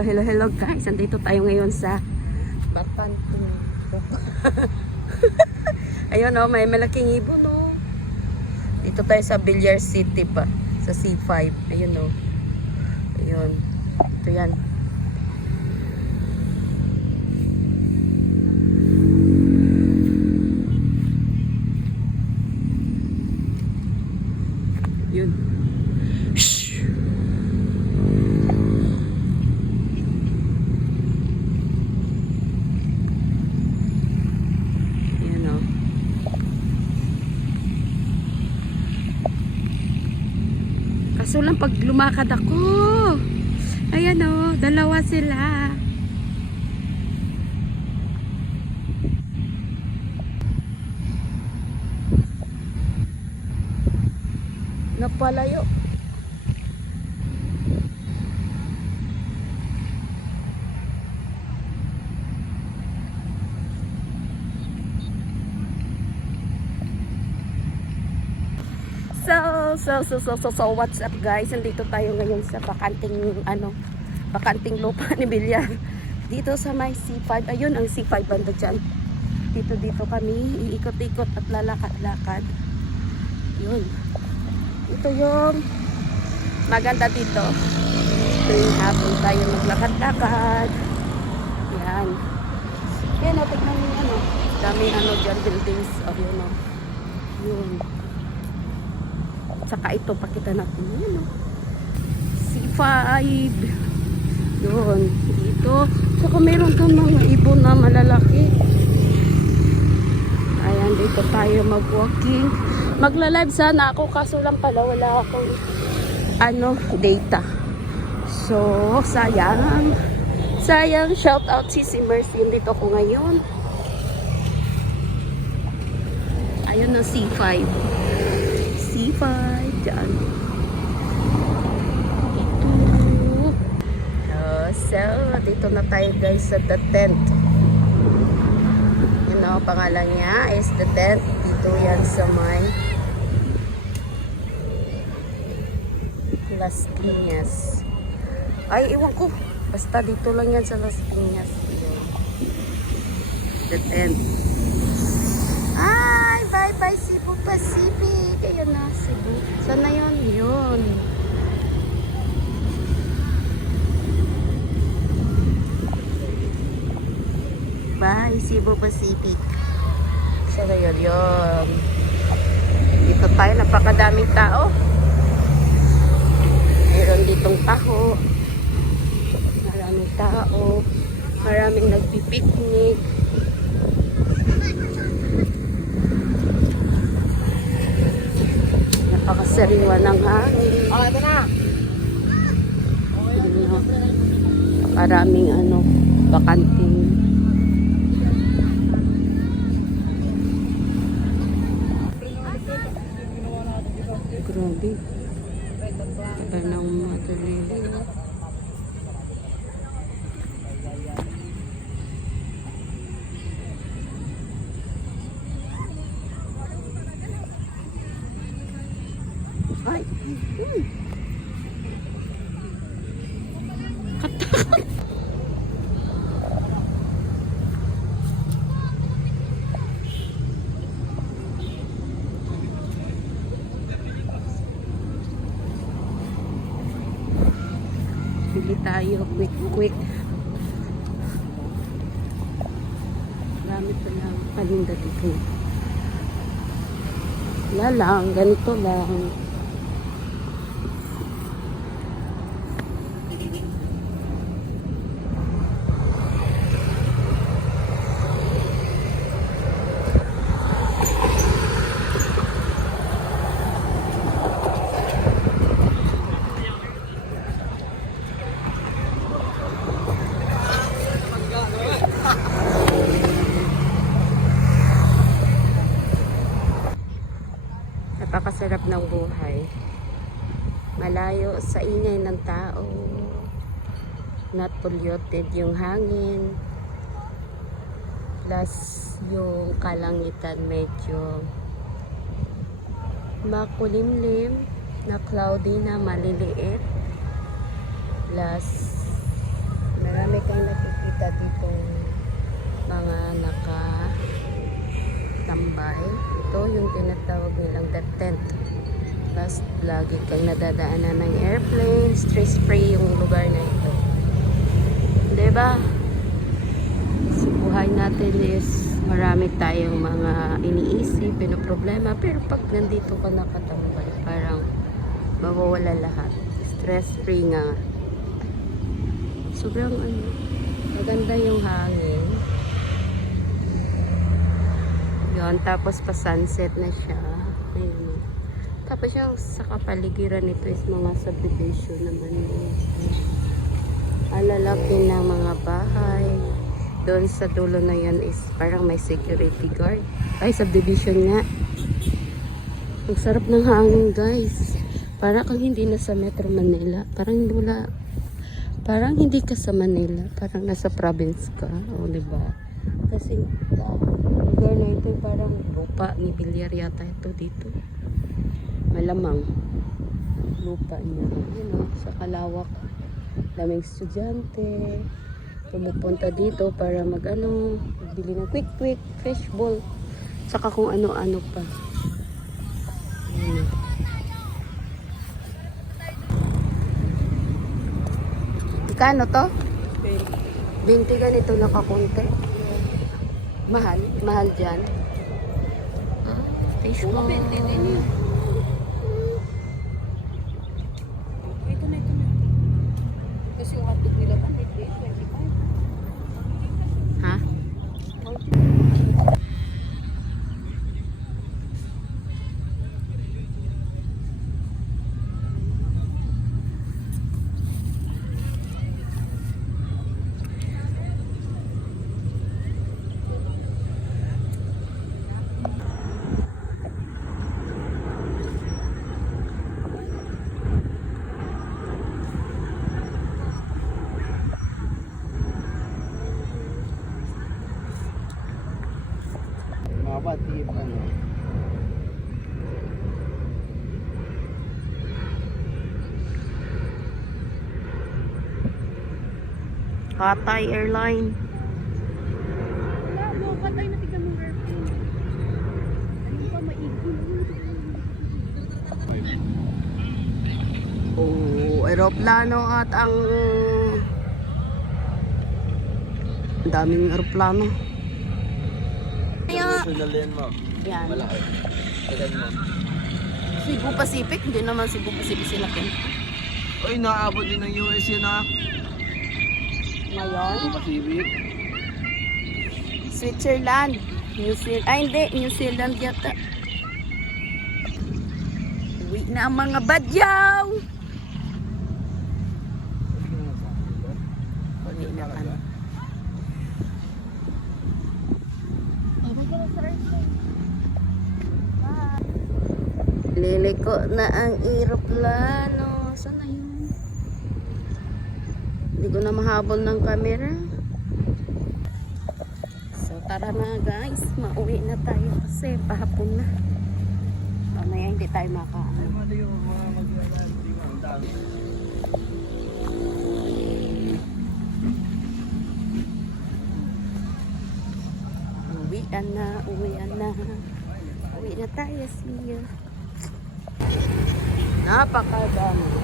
hello guys. Andito tayo ngayon sa Batanting. Ayun oh, may malaking ibon oh. Dito tayo sa Villar City pa, sa C5. Ayun oh. Ayun. Ito yan. Yun. Shhh. Ayan o. Kaso lang pag lumakad ako. Ayan o, dalawa sila. Napalayo. So, what's up guys? Nandito tayo ngayon sa bakanting bakanting lupa ni Villar. Dito sa may C5. Ayun ang C5 banda dyan. Dito kami iikot-ikot at lalakad-lakad. Yun. Ito yung maganda dito. Tuwing hapon tayo maglakad-lakad. Yan. Yan o, tignan nyo yan o. Daming dyan, buildings. O, yun o. Yun. Saka ito, pakita natin. Yan o. C5. Yun. Dito. Saka meron kang mga ibon na malalaki. Ayan, dito tayo mag-walking. Magla-live sana ako kaso lang pala wala akong data. So, sayang. Sayang, shout out si Mercy. Dito ko ngayon. Ayun na C5. C5 dyan. So, dito na tayo guys sa The Tent. Yun o, pangalan niya is The Tent. Dito yan sa may Las Piñas. Ay, iwan ko. Basta dito lang yan sa Las Piñas. The Tent. Ay, bye-bye Cebu Pacific. Ayun na, Cebu. Saan na yun? Yun. Bye, Cebu Pacific. So, yun. Dito tayo, napakadaming tao. Meron ditong taho. Maraming tao. Maraming nagpipiknik. Napakasariwa ng hangin. Oh, ito na! Maraming bakanting. Grabe. Tagal ng matalili. Ay! Katakot! Bili tayo quick. Gamit pa lang palinda dito. Wala lang, ganito lang. Napakasarap ng buhay. Malayo sa ingay ng tao. Not polluted yung hangin. Plus yung kalangitan medyo makulimlim na cloudy na maliliit. Plus Marami kang nakikita dito mga nakatambay. Ito yung tinatawag nilang the tent. Tapos lagi kang nadadaanan ng airplane, stress-free yung lugar na ito. Diba? Sa buhay natin is marami tayong mga iniisip, pinoproblema, pero pag nandito ka nakatambay, parang mawawala lahat. Stress-free nga. Sobrang maganda yung hangin. Yun, tapos pa sunset na siya. Ayun. Tapos yung sa kapaligiran nito is mga subdivision naman. Ang lalaki ng mga bahay. Doon sa dulo na yan is parang may security guard. Ay, subdivision nga. Ang sarap ng hangin, guys. Parang kang hindi na sa Metro Manila. Parang hindi ka sa Manila. Parang nasa province ka. O, diba? Kasi lugar na ito parang lupa ni Bilyar yata ito dito. Malamang lupa niya. Sa kalawak. Daming estudyante. Pumupunta dito para magbili ng quick fishball. Saka kung ano-ano pa. Ayan. Kano to? 20 ganito nakakunti. Mahal dyan. Fishball. Ito na. Kasi yung hotdog nila pa, 25. Ha? Mabati pa no. Cathay Airline. Wala, Cathay na tignan mong airplane. Ano pa maigil? Oh, aeroplano at ang daming aeroplano. Sunalin mo. Yan. Malaki. Tagal mo. Cebu Pacific, hindi naman Cebu Pacific sinakin. Uy, nakaabot din ng US yun ah. Ngayon, Pacific. Switzerland, New Zealand, hindi, New Zealand yata. Uwi na ang mga badyaw. Uwi na kami. Liliko na ang aeroplano. Saan na yun? Hindi ko na mahabol ng camera. So tara na guys, mauwi na tayo kasi pahapon na. Mamaya hindi tayo makaano. Ano yung mga maglalaan? Di ba? Ang dami. Uwian na. Uwi na tayo, see you. Napakadami.